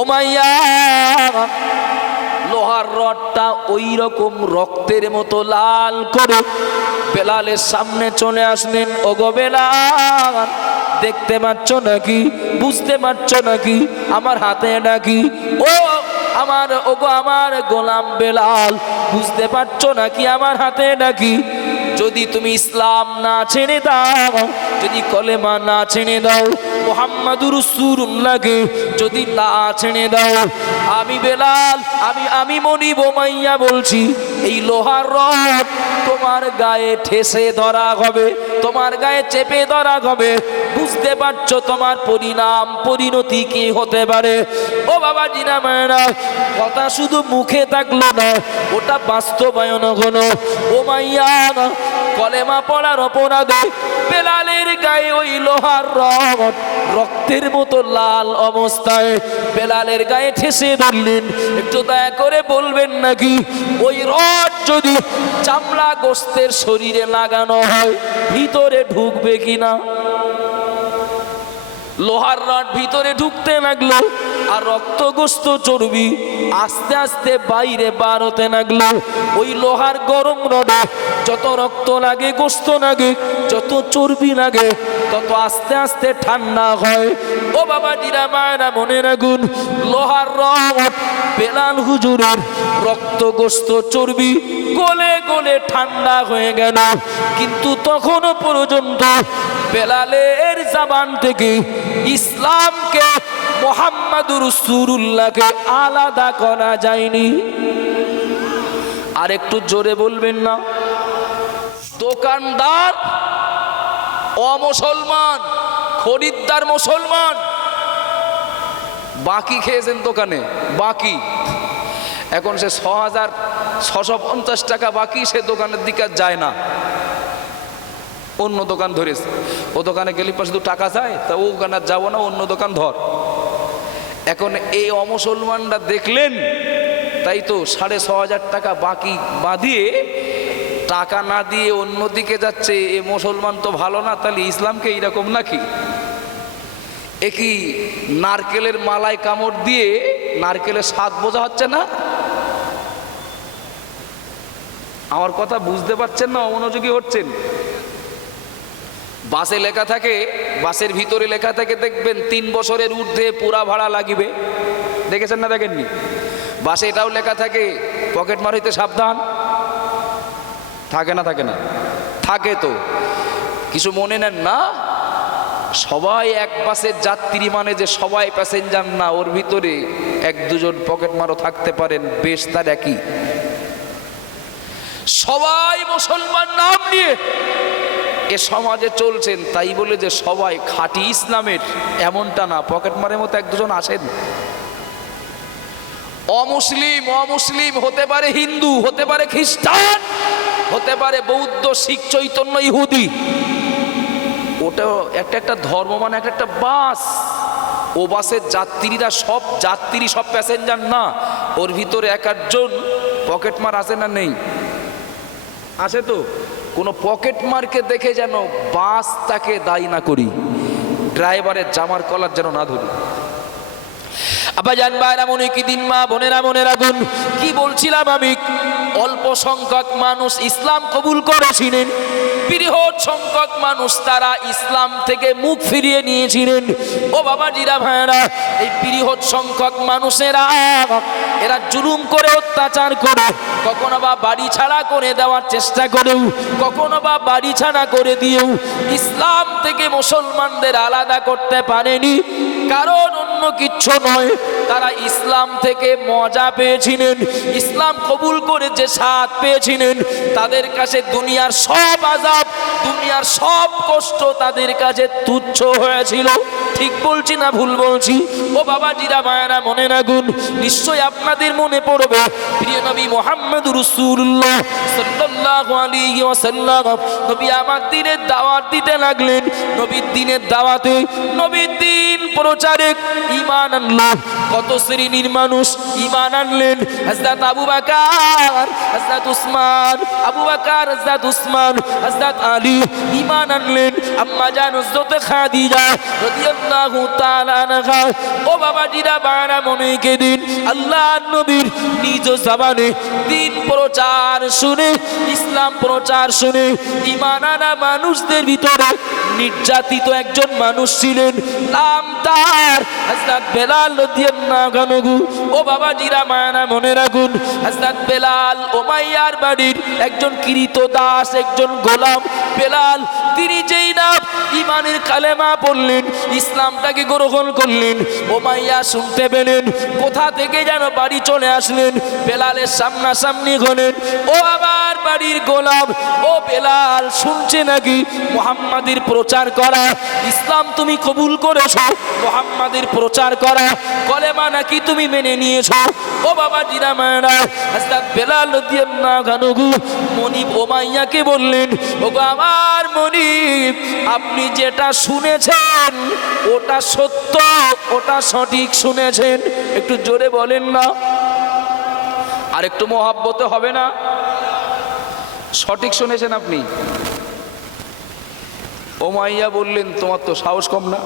ওমাইয়া, লোহার রডটা ওই রকম রক্তের মতো লাল করে বেলালের সামনে চলে আসলেন। ওগো বেলাল, দেখতে পাচ্ছ নাকি? বুঝতে পারছ নাকি? আমার হাতে নাকি? ও আমার, ওগো আমার গোলাম বেলাল, বুঝতে পারছ নাকি আমার হাতে নাকি? যদি তুমি ইসলাম না ছেড়ে দাও, যদি কলেমা না ছেড়ে দাও মোহাম্মদুর সুরুল্লাহকে যদি না ছেড়ে দাও, আমি বেলাল, আমি আমি মনি বোমাইয়া বলছি, এই লোহার রড তোমার গায়ে ঠেসে ধরা হবে, তোমার গায়ে চেপে ধরা হবে। বুঝতে পারছ তোমার পরিণাম, পরিণতি কি হতে পারে? ও বাবা জিনা মায়েরা, কথা শুধু মুখে থাকল না, ওটা বাস্তবায়ন হলো। ও মাইয়া কলেমা পড়ার অপরাধে বেলালের গায়ে ওই লোহার রড। রক্তের মতো লাল অবস্থায় বেলালের গায়ে ঠেসে ধরলেন। একটু দয়া করে বলবেন নাকি, ওই রড যদি চামড়া গোস্তের শরীরে লাগানো হয়, ভিতরে ঢুকবে কিনা? লোহার রড ভিতরে ঢুকতে লাগল। আর রক্তগ্রস্ত চর্বি আস্তে আস্তে বাইরে বার হতে লাগল। ওই লোহার গরম রডে যত রক্ত লাগে, গোস্ত লাগে, যত চর্বি লাগে, তত আস্তে আস্তে ঠান্ডা হয়। ও বাবা জিরা মায়েরা, মনে রাখুন, লোহার রড বেলাল হুজুরের রক্তগ্রস্ত চর্বি গলে গলে ঠান্ডা হয়ে গেল। কিন্তু তখনও পর্যন্ত বেলালের জাবান থেকে ইসলামকে মোহাম্মদুর সুরুল্লাহকে আলাদা করা যায়নি। আর একটু জোরে বলবেন না। দোকানদার অমুসলমান, খরিদ্দার মুসলমান। বাকি খেয়েছেন দোকানে, বাকি। এখন সে ছ হাজার ছশো পঞ্চাশ টাকা বাকি, সে দোকানের দিকে আর যায় না। অন্য দোকান ধরেছে। ও দোকানে গেলে পর শুধু টাকা চায়, তা ও দোকানে যাব না, অন্য দোকান ধর। এখন এই অমুসলমানরা দেখলেন, তাই তো সাড়ে ছ হাজার টাকা বাকি বাঁধিয়ে টাকা না দিয়ে অন্যদিকে যাচ্ছে, এ মুসলমান তো ভালো না, তাহলে ইসলামকে এইরকম নাকি? এ কি নারকেলের মালায় কামড় দিয়ে নারকেলের স্বাদ বোঝা হচ্ছে না? আমার কথা বুঝতে পারছেন না, অমনোযোগী হচ্ছেন? বাসে লেখা থাকে, বাসের ভিতরে লেখা থাকে, দেখবেন তিন বছরের ঊর্ধ্বে পুরা ভাড়া লাগিবে। দেখেছেন না দেখেননি? বাসে এটাও লেখা থাকে, পকেট মারিতে সাবধান। থাকে না থাকে না। থাকে তো। কিছু মনে নেন না? সবাই এক বাসের যাত্রী মানে যে সবাই প্যাসেঞ্জার না, ওর ভিতরে এক দুজন পকেট মারও থাকতে পারেন, বেশ তার একই। সবাই মুসলমান নাম নিয়ে এ সমাজে চলছেন, তাই বলে যে সবাই খাঁটি ইসলামের, এমনটা না। পকেট মারের মতো এক দুজন আসেন অমুসলিম অমুসলিম হতে পারে হিন্দু, হতে পারে খ্রিস্টান, হতে পারে বৌদ্ধ, শিখ, চৈতন্য, ইহুদি। ওটা একটা একটা ধর্ম মানে একটা একটা বাস। ও বাসের যাত্রীরা সব, যাত্রী সব প্যাসেঞ্জার না। ওর ভিতরে এক একজন পকেট মার আছে না নেই? আছে তো? কোনো পকেট মারকে দেখে যেন বাস তাকে দায়ী না করি। ড্রাইভারের জামার কলার যেন না ধরি। আবার জান, ভাইরা মনে কি দিন মা, বোনেরা মনে রাখুন কি বলছিলাম আমি? অল্প সংখ্যক মানুষ ইসলাম কবুল করেছিলেন। বৃহৎ সংখ্যক মানুষ তারা ইসলাম থেকে মুখ ফিরিয়ে নিয়েছিলেন। ও বাবা জিরা ভাইরা এই বৃহৎ সংখ্যক মানুষেরা, এরা জুলুম করে, অত্যাচার করে, কখনো বা বাড়ি ছাড়া করে দেওয়ার চেষ্টা করেও, কখনো বা বাড়ি ছাড়া করে দিয়েও ইসলাম থেকে মুসলমানদের আলাদা করতে পারেনি। কারণ অন্য কিচ্ছু নয়। তারা ইসলাম থেকে মজা পেয়েছিলেন, ইসলাম কবুল করে যে স্বাদ পেয়েছিলেন, তাদের কাছে দুনিয়ার সব আজাব দুনিয়ার সব কষ্ট তাদের কাছে তুচ্ছ হয়েছিল। ঠিক বলছি না ভুল বলছি? ও বাবা জিরা মায়েরা, মনে রাখুন নিশ্চয় আপনাদের মনে পড়বে, প্রিয় নবী মোহাম্মদ রসুল্লাহ সাল্লাল্লাহু আলাইহি ওয়াসাল্লাম, নবী আমার দিনের দাওয়াত দিতে লাগলেন, নবীর দিনের দাওয়াতে, নবীর দিন ইমান আল্লাহ কত শ্রেণির মানুষ ইমান আনলেন? হজরত আবু বাকার হজরত উসমান, আবু বাকার হজরত উসমান হজরত আলী ইমান আনলেন। আম্মা জান হজরত খাদিজা রাদিয়াল্লাহু তাআলা আনহা, ও বাবা জিরা বাড়া মনে কে দিন আল্লাহ নবীর নিজ জবানে দিন প্রচার শুনে, ইসলাম প্রচার শুনে ইমান আনা মানুষদের ভিতরে নির্যাতিত একজন মানুষ ছিলেন। নাম তার বেলাল রাদিয়াল্লাহু আনহু, ও মনে রাখুন বেলাল বাড়ির একজন কিরিত দাস, একজন গোলাম বেলাল, তিনি যেই না ইমানের কালেমা পড়লেন, ইসলামটাকে গ্রহণ করলেন, ওমাইয়া শুনতে পেলেন, কোথা থেকে যেন বাড়ি চলে আসলেন, বেলালের সামনাসামনি হলেন ও আবার বাড়ির গোলাম। ও বেলাল, শুনছে নাকি? মোহাম্মদের প্রচার করা। ইসলাম তুমি কবুল করেছ? মোহাম্মদের প্রচার করা। কলেমা নাকি তুমি মেনে নিয়েছো? ও বাবা জিরা মায়না হযরত বেলাল রাদিয়াল্লাহু আনহু, মনিব ওমাইয়াকে বললেন, ওগো আমার মনিব, আপনি যেটা শুনেছেন, ওটা সত্য, ওটা সঠিক শুনেছেন। একটু জোরে বলেন না। আর একটু মহাব্বতে হবে না? সঠিক শুনেছেন আপনি? ওমাইয়া বললেন, তোমার তো সাহস কম না।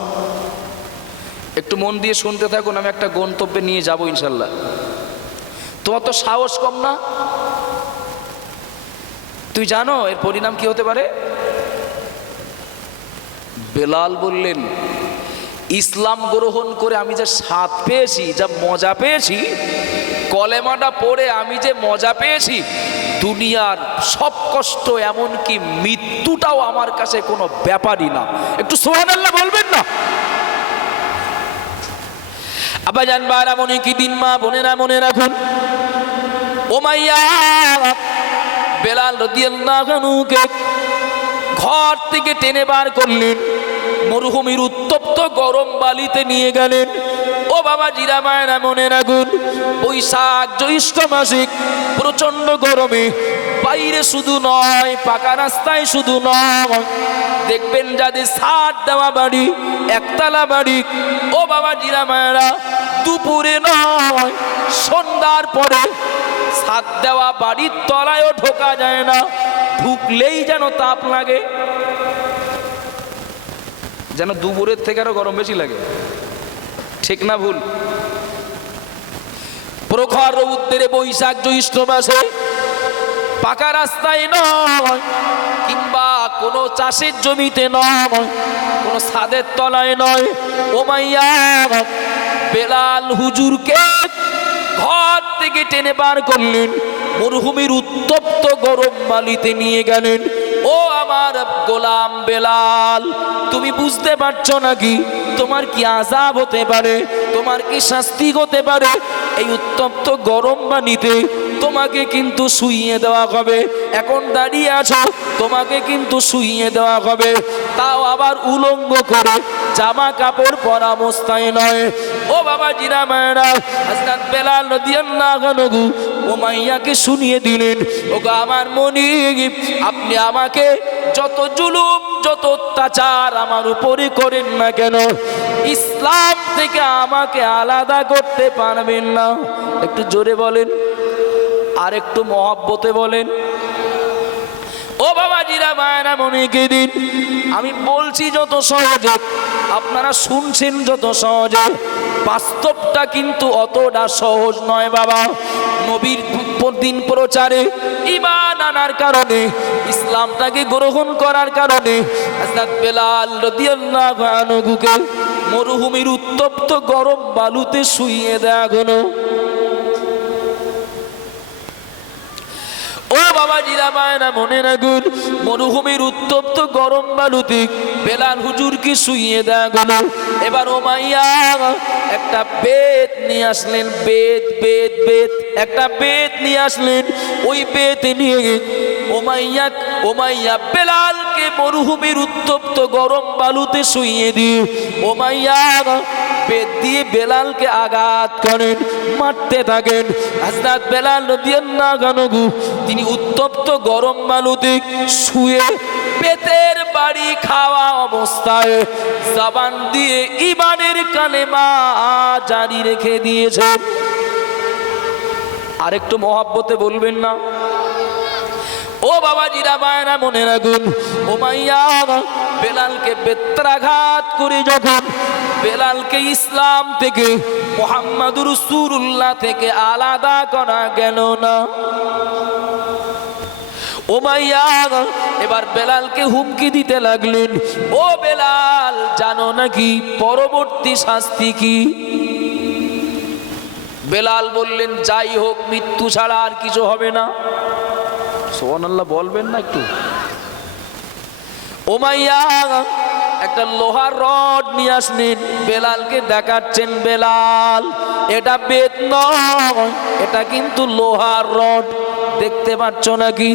একটু মন দিয়ে শুনতে থাকুন, আমি একটা গন্তব্যে নিয়ে যাব ইনশাল্লাহ। তোমার তো সাহস কম না। তুই জানো, এর পরিণাম কি হতে পারে? বেলাল বললেন, ইসলাম গ্রহণ করে আমি যে স্বাদ পেয়েছি, যা মজা পেয়েছি, কলেমাটা পড়ে আমি যে মজা পেয়েছি দুনিয়ার সব কষ্ট, এমনকি মৃত্যুটাও আমার কাছে কোনো ব্যাপারই না। একটু সোহান আল্লাহ বলবেন না? আবার জানবার এমন কি দিন মা, বোনেরা মনে রাখুন? ওমাইয়া বেলাল রদিয়াল্লাহকে ঘর থেকে টেনে বার করলেন, মরুভূমির উত্তপ্ত গরম বালিতে নিয়ে গেলেন। ও বাবা জিরা মায়েরা মনে রাখুন বৈশাখ, জ্যৈষ্ঠ মাসিক প্রচণ্ড গরমে, বাইরে শুধু নয়, পাকা রাস্তায় শুধু নয়। দেখবেন যাদের সার দেওয়া বাড়ি, একতলা বাড়ি, ও বাবা জিরা মায়েরা, দুপুরে নয়, সন্ধ্যার পরে ছাদ দেওয়া বাড়ির তলায়ও ঢোকা যায় না, ঢুকলেই যেন তাপ লাগে। যেন দুপুরের থেকে আরও গরম বেশি লাগে। ঠিক না ভুল। প্রখর রৌদ্রে বৈশাখ জ্যৈষ্ঠ মাসে পাকা রাস্তায় নয়, কিংবা কোনো চাষের জমিতে নয়, কোনো ছাদের তলায় নয়। ও মাইয়া, বেলাল হুজুরকে ঘর থেকে টেনে বার করলেন, মরুভূমির উত্তপ্ত গরম বালিতে নিয়ে গেলেন। ও আমার গোলাম বেলাল, তুমি বুঝতে পারছ নাকি? তোমার কি আজাব হতে পারে? তোমার কি শাস্তি হতে পারে? এই উত্তপ্ত গরম বানিতে তোমাকে কিন্তু শুইয়ে দেওয়া হবে। এখন দাঁড়িয়ে আছো, তোমাকে কিন্তু শুইয়ে দেওয়া হবে। তাও আবার উলঙ্গ করে, জামা কাপড় পরা অবস্থায় নয়। ও বাবা জিরা মায়েরা বেলাল রাদিয়াল্লাহু আনহু ও মাইয়াকে শুনিয়ে দিলেন, ওগো আমার মনি আপনি আমাকে যত জুলুম, যত অত্যাচার আমার উপরে করেন না কেন? ইসলাম থেকে আমাকে আলাদা করতে পারবেন না। একটু জোরে বলেন, আর একটু মহাব্বতে বলেন, ও বাবা জিরা মায়না মনিকে দিন, আমি বলছি যত সহজে, আপনারা শুনছেন যত সহজে, বাস্তবটা কিন্তু অতটা সহজ নয় বাবা। নবীর দিন প্রচারে ইমান আনার কারণে, ইসলামটাকে গ্রহণ করার কারণে হযরত বেলাল মরুভূমির উত্তপ্ত গরম বালুতে শুইয়ে দেয়া হলো। ও বাবা জিরা মায়না মনে রাখুন মরুভূমির উত্তপ্ত গরম বালুতে বেলাল হুজুরকে শুইয়ে দেয়া গেল। এবার ও মাইয়া, একটা বেত নিয়ে আসলেন, বেত বেত বেত। একটা বেত নিয়ে আসলেন, ওই বেত নিয়ে ওমাইয়া ওমাইয়া বেলালকে মরুভূমির উত্তপ্ত গরম বালুতে শুইয়ে দিয়ে ওমাইয়া বেদ দিয়ে বেলালকে আঘাত করেন, মারতে থাকেন। হাজরাত বেলাল রাদিয়াল্লাহু আনহু তিনি উত্তপ্ত গরম বালুতে শুয়ে পেতের বাড়ি খাওয়া অবস্থায় জাবান দিয়ে ইমানের কালেমা জারি রেখে দিয়েছেন। আরেকটু মহাব্বতে বলবেন না? ও বাবা জিরা বায়না মনে রাখুন ও মাইয়া বেলালকে বেত্রাঘাত করে যখন বেলালকে ইসলাম থেকে, মোহাম্মদুর সুরুল্লাহ থেকে আলাদা করা গেল না। ও মাইয়া এবার বেলালকে হুমকি দিতে লাগলেন, ও বেলাল, জানো নাকি পরবর্তী শাস্তি কি? বেলাল বললেন, যাই হোক, মৃত্যু ছাড়া আর কিছু হবে না। সোহান বলবেন না একটু। ওমাইয়া একটা লোহার রড নিয়ে আসলেন বেলালকে দেখাচ্ছেন বেলাল। এটা বেদ নয়, এটা কিন্তু লোহার রড। দেখতে পাচ্ছ নাকি?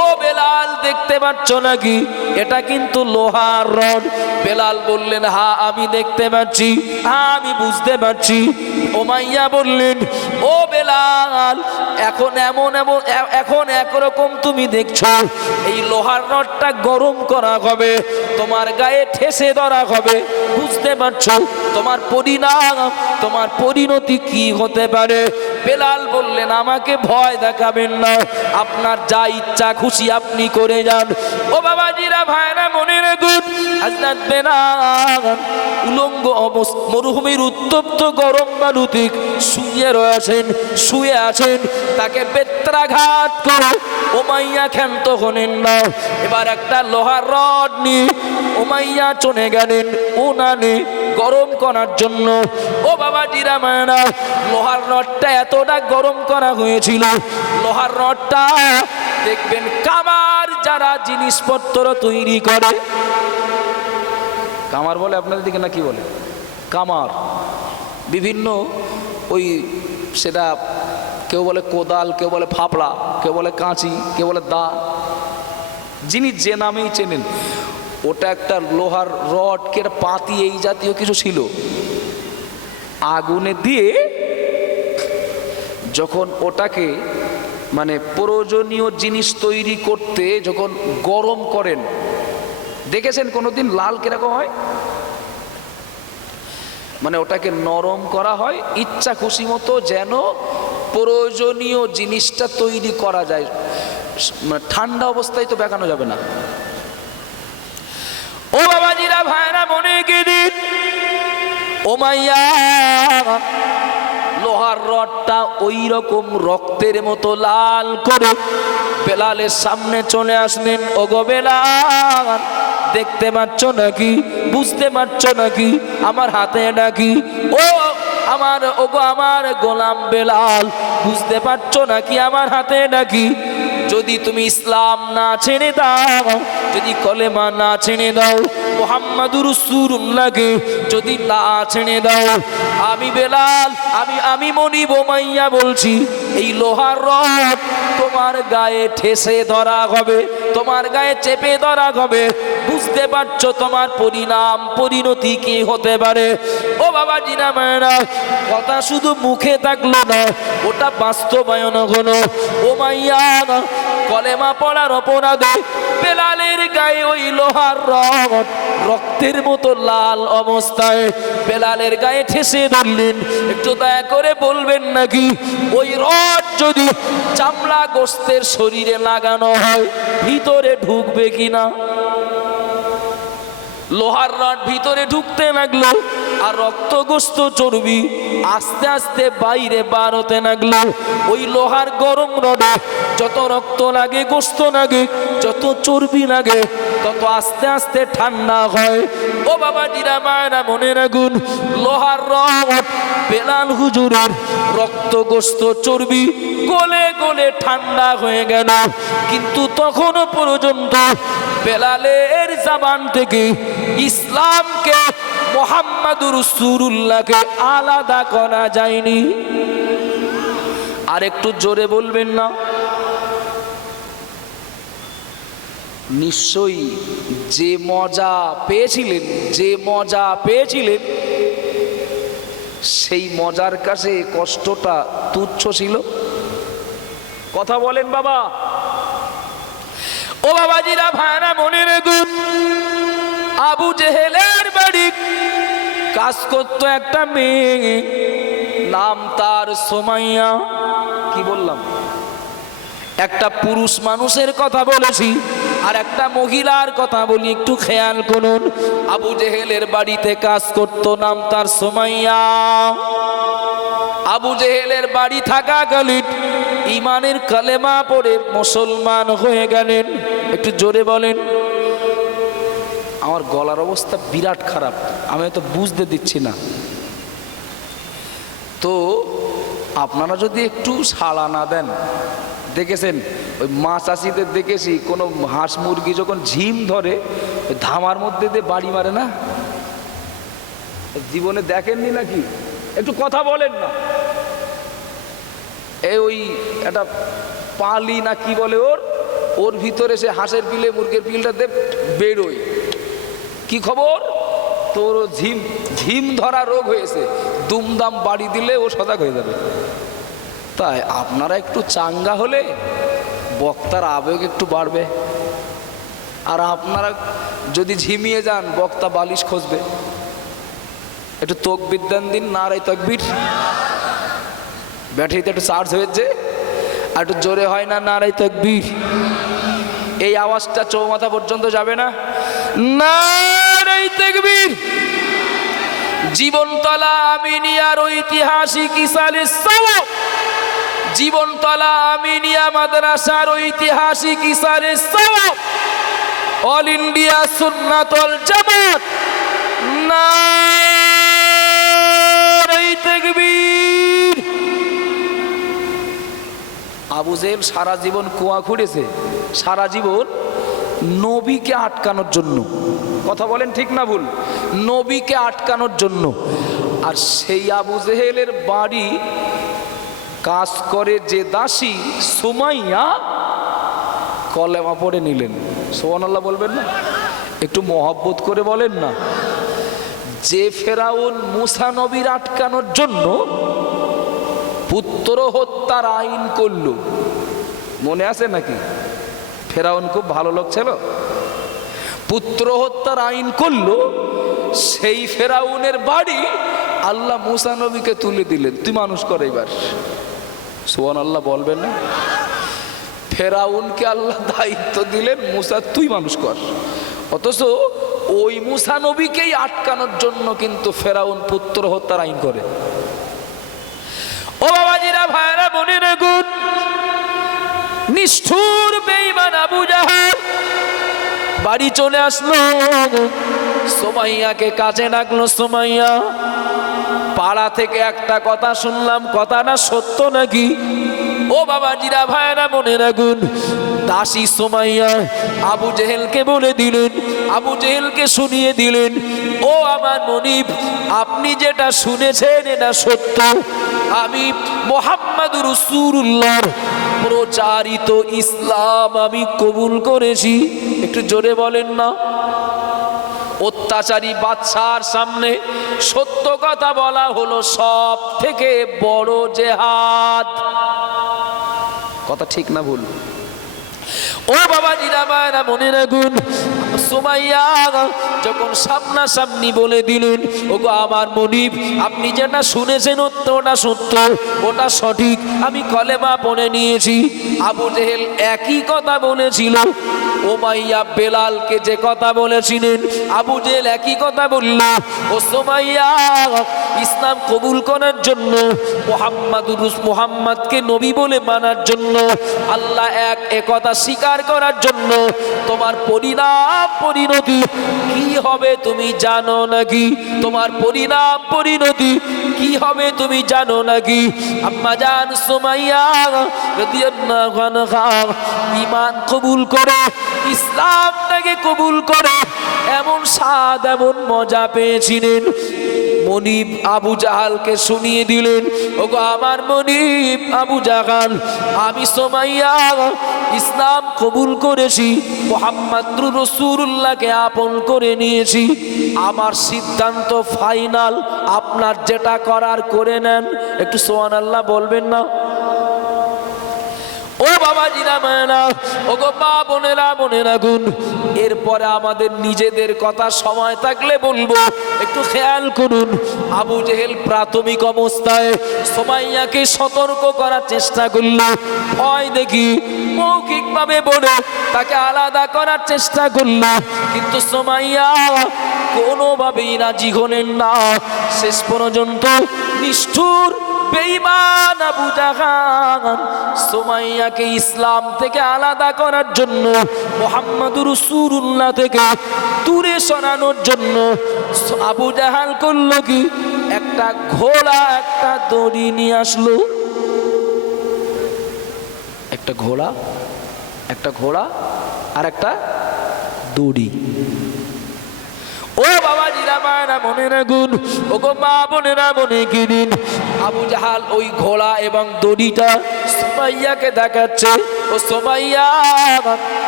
ও বেলাল, দেখতে পাচ্ছ নাকি? এটা কিন্তু লোহার রড। বেলাল বললেন, হা, আমি দেখতে পাচ্ছি। হা, আমি বুঝতে পারছি। ওমাইয়া বললেন, ও বেলাল, এখন এমন এমন এখন একরকম তুমি দেখছ। এই লোহার রডটা গরম করা হবে। তোমার গায়ে ঠেসে ধরা হবে। বুঝতে পারছ? তোমার পরিণাম, তোমার পরিণতি কি হতে পারে? বেলাল বললেন, আমাকে ভয় দেখাবেন না। আপনার যা ইচ্ছা খুশি আপনি করে যান। ও বাবাজিরা ভাইরা মনে রাখুন হাজরাত বেলাল উলঙ্গ মরুভূমির উত্তপ্ত গরম বালুতে শুয়ে রয়েছেন, শুয়ে আছেন। তাকে বেত্রাঘাত করে ওমাইয়া ক্ষান্ত হলেন না। এবার একটা লোহার রড নিয়ে ওমাইয়া চলে গেলেন উনানে গরম করার জন্য। ও বাবা জিরা মায়না লোহার রডটা এতটা গরম করা হয়েছিল, লোহার রডটা দেখবেন কামার যারা জিনিসপত্র তৈরি করে। কামার বলে আপনাদের দিকে না কি বলে? কামার। বিভিন্ন ওই সেটা কেউ বলে কোদাল, কেউ বলে ফাপড়া, কেউ বলে কাঁচি, কেউ বলে দা। যিনি যে নামেই চেনেন, ওটা একটা লোহার রড কে পাতি, এই জাতীয় কিছু ছিল। আগুনে দিয়ে যখন ওটাকে মানে প্রয়োজনীয় জিনিস তৈরি করতে যখন গরম করেন, দেখেছেন কোনোদিন লাল কীরকম হয়? মানে ওটাকে নরম করা হয়, ইচ্ছা খুশি মতো যেন প্রয়োজনীয় জিনিসটা তৈরি করা যায়। ঠান্ডা অবস্থায় তো দেখানো যাবে না। ও বাবাজিরা ভাইরা মনে গেদিন ও মাইয়া, লোহার রডটা ওই রকম রক্তের মতো লাল করে বেলালের সামনে চলে আসলেন। ও গো বেলাল, দেখতে পাচ্ছ নাকি? বুঝতে পারছ নাকি? আমার হাতে নাকি? ও আমার, ওগো আমার গোলাম বেলাল, বুঝতে পারছ নাকি আমার হাতে নাকি? যদি তুমি ইসলাম না ছেড়ে দাও, যদি কলেমা না ছেড়ে দাও, মোহাম্মদুর সুরুল্লাহকে যদি না ছেড়ে দাও, আমি বেলাল, আমি আমি মনি বোমাইয়া বলছি, এই লোহার রড তোমার গায়ে ঠেসে ধরা হবে, তোমার গায়ে চেপে ধরা হবে। বুঝতে পারছ তোমার পরিণাম, পরিণতি কি হতে পারে? ও বাবা জিনা মায়েরা, কথা শুধু মুখে থাকল না, ওটা বাস্তবায়ন হলো। ও মাইয়া, কলেমা পড়ার অপরাধে বেলালের গায়ে ওই লোহার রড, রক্তের মতো লাল অবস্থায় বেলালের গায়ে ঠেসে ধরলেন। একটু দয়া করে বলবেন নাকি, ওই রড যদি চামড়া গোস্তের শরীরে লাগানো হয়, ভিতরে ঢুকবে কিনা? লোহার রড ভিতরে ঢুকতে লাগল আর রক্তগ্রস্ত চর্বি আস্তে আস্তে বাইরে বার হতে লাগল। ওই লোহার গরম রডে যত রক্ত লাগে, গোস্ত লাগে, যত চর্বি লাগে, তত আস্তে আস্তে ঠান্ডা হয়। ও বাবা জিরা মায়েরা মনে রাখুন লোহার রড, বেলাল হুজুরের রক্তগ্রস্ত চর্বি গলে গলে ঠান্ডা হয়ে গেল। কিন্তু তখনও পর্যন্ত বেলালের জাবান থেকে ইসলামকে মোহাম্মদুর সুরুল্লাহকে আলাদা করা যায়নি। আর একটু জোরে বলবেন না? নিশ্চয়ই যে মজা পেয়েছিলেন, যে মজা পেয়েছিলেন, সেই মজার কাছে কষ্টটা তুচ্ছ ছিল। কথা বলেন বাবা। ও বাবাজিরা ভাইরা মনে রেখুন আবু জেহেলের কাজ করতো একটা মেয়ে, নাম তার সোমাইয়া, কি বললাম? একটা পুরুষ মানুষের কথা বলেছি, আর একটা মহিলার কথা বলি, একটু খেয়াল করুন। আবু জেহেলের বাড়িতে কাজ করতো, নাম তার সোমাইয়া। আবু জেহেলের বাড়ি থাকা থাকাকালীন ইমানের কালেমা পড়ে মুসলমান হয়ে গেলেন। একটু জোরে বলেন। আমার গলার অবস্থা বিরাট খারাপ। আমি তো বুঝতে দিচ্ছি না। তো আপনারা যদি একটু সাড়া না দেন, দেখেছেন? ওই মাছ চাষিদের দেখেছি, কোনো হাঁস মুরগি যখন ঝিম ধরে, ওই ধামার মধ্যে দিয়ে বাড়ি মারে না? জীবনে দেখেননি নাকি? একটু কথা বলেন না। এই ওই একটা পালি না কি বলে ওর? ওর ভিতরে সে হাঁসের পিলে, মুরগির পিলটাতে বেরোয়। কি খবর? তোর ঝিম ঝিম ধরা রোগ হয়েছে। দুমদাম বাড়ি দিলে ও সজাগ হয়ে যাবে। তাই আপনারা একটু চাঙ্গা হলে বক্তার আবেগ একটু বাড়বে। আর আপনারা যদি ঝিমিয়ে যান, বক্তা বালিশ খুঁজবে একটু তোক বিদ্যান দিন, না রে তকবির। ব্যাটারিতে একটু চার্জ হয়েছে। আর একটু জোরে হয় না না রে তকবির। এই আওয়াজটা চৌমাথা পর্যন্ত যাবে না। তকবির। জীবনতলা আমিনিয়ার ঐতিহাসিক ইসালে জীবনতলা আমিনিয়া মাদ্রাসার ঐতিহাসিক সওয়াব অল ইন্ডিয়া সুন্নাতল জামাত। তাকবীর। আবু জেল সারা জীবন কুয়া খুঁড়েছে, সারা জীবন নবীকে আটকানোর জন্য। কথা বলেন ঠিক না ভুল? নবীকে আটকানোর জন্য। আর সেই আবু জেহেলের বাড়ি কাজ করে যে দাসী সুমাইয়া কলেমা পড়ে নিলেন। সোহান আল্লাহ বলবেন না? একটু মহব্বত করে বলেন না। যে ফেরাউন মুসা নবীর আটকানোর জন্য পুত্র হত্যার আইন করল। মনে আছে নাকি? ফেরাউন খুব ভালো লোক ছিল। পুত্র হত্যার আইন করল, সেই ফেরাউনের বাড়ি আল্লাহ মুসা নবীকে তুলে দিলেন। তুই মানুষ কর এবার। সোহান আল্লাহ বলবেন না। ফেরাউনকে আল্লাহ দায়িত্ব দিলেন, মুসা তুই মানুষ কর। অথচ ওই মুসা নবীকেই আটকানোর জন্য কিন্তু ফেরাউন পুত্র হত্যার আইন করে। ও বাবাজিরা ভাইরা মনে রাখুন নিষ্ঠুর বেইমান আবু জাহাল। বাড়ি চলে আসলো। সোমাইয়াকে কাছে ডাকলো, সোমাইয়া, পাড়া থেকে একটা কথা শুনলাম, কথাটা সত্য নাকি? ও বাবা জিরা ভাইরা মনে রাখুন, দাসী সোমাইয়া আবু জেহেলকে বলে দিলেন, আবু জেহেলকে শুনিয়ে দিলেন, ও আমার মনিব, আপনি যেটা শুনেছেন এটা সত্য। আমি মোহাম্মদ রসুল্লাহর প্রচারিত ইসলাম আমি কবুল করেছি। একটু জোরে বলেন না। অত্যাচারী বাচ্চার সামনে সত্য কথা বলা হলো সব থেকে বড় জেহাদ। কথা ঠিক না ভুল। ও বাবা জিরা মায়েরা মনে রাখুন সুমাইয়া, যখন সামনাসামনি বলে দিলেন, ওগো আমার মনিব, আপনি যেটা শুনেছেন ওটা সত্য, ওটা সঠিক। আমি কলেমা পড়ে নিয়েছি। আবু জেহেল একই কথা বলেছিল ওমাইয়া বেলালকে যে কথা বলেছিলেন, আবু জেহেল একই কথা বলল, ও সোমাইয়া, ইসলাম কবুল করার জন্য, মোহাম্মদুর মোহাম্মদকে নবী বলে মানার জন্য, আল্লাহ এক একথা স্বীকার করার জন্য, তোমার পরিণাম পরিণতি কি হবে তুমি জানো নাকি? তোমার পরিণাম পরিণতি কি হবে তুমি জানো নাকি? আম্মা জান সুমাইয়া ঈমান কবুল করে ইসলামটাকে কবুল করে, এমন স্বাদ, এমন মজা পেয়েছিলেন। মনিব আবু জাহালকে শুনিয়ে দিলেন, ওগো আমার মনিব আবু জাহাল, আমি সোমাইয়া ইসলাম কবুল করেছি মোহাম্মদ রসুল্লাহকে আপন করে নিয়েছি। আমার সিদ্ধান্ত ফাইনাল, আপনার যেটা করার করে নেন। একটু সোহান আল্লাহ বলবেন না? ও বাবা জিরা মায়না ও গো মা বোনেরা বোনেরা গুন এরপরে আমাদের নিজেদের কথা সময় থাকলে বলব, একটু খেয়াল করুন, আবু জেহেল প্রাথমিক অবস্থায় সোমাইয়াকে সতর্ক করার চেষ্টা করল। ভয় দেখি, মৌখিকভাবে বলে তাকে আলাদা করার চেষ্টা করল। কিন্তু সোমাইয়া কোনোভাবেই রাজি হলেন না। শেষ পর্যন্ত নিষ্ঠুর বেঈমান আবু জাহান সোমাইয়াকে ইসলাম থেকে আলাদা করার জন্য, মোহাম্মদুর রসুল্লাহ থেকে দূরে সরানোর জন্য আবু জাহাল করল কি? একটা ঘোড়া, একটা দড়ি নিয়ে আসলো। একটা ঘোড়া একটা ঘোড়া আর একটা দড়ি।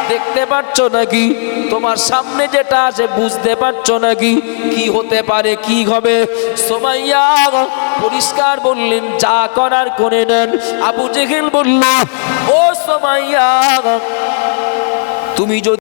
দেখতে পাচ্ছ নাকি? তোমার সামনে যেটা আছে বুঝতে পারছ নাকি? কি হতে পারে, কি হবে? সোমাইয়া পরিষ্কার বললেন, যা করার করে নেন। আবু জেহেল বলল, ও সোমাইয়া, তুমি যদি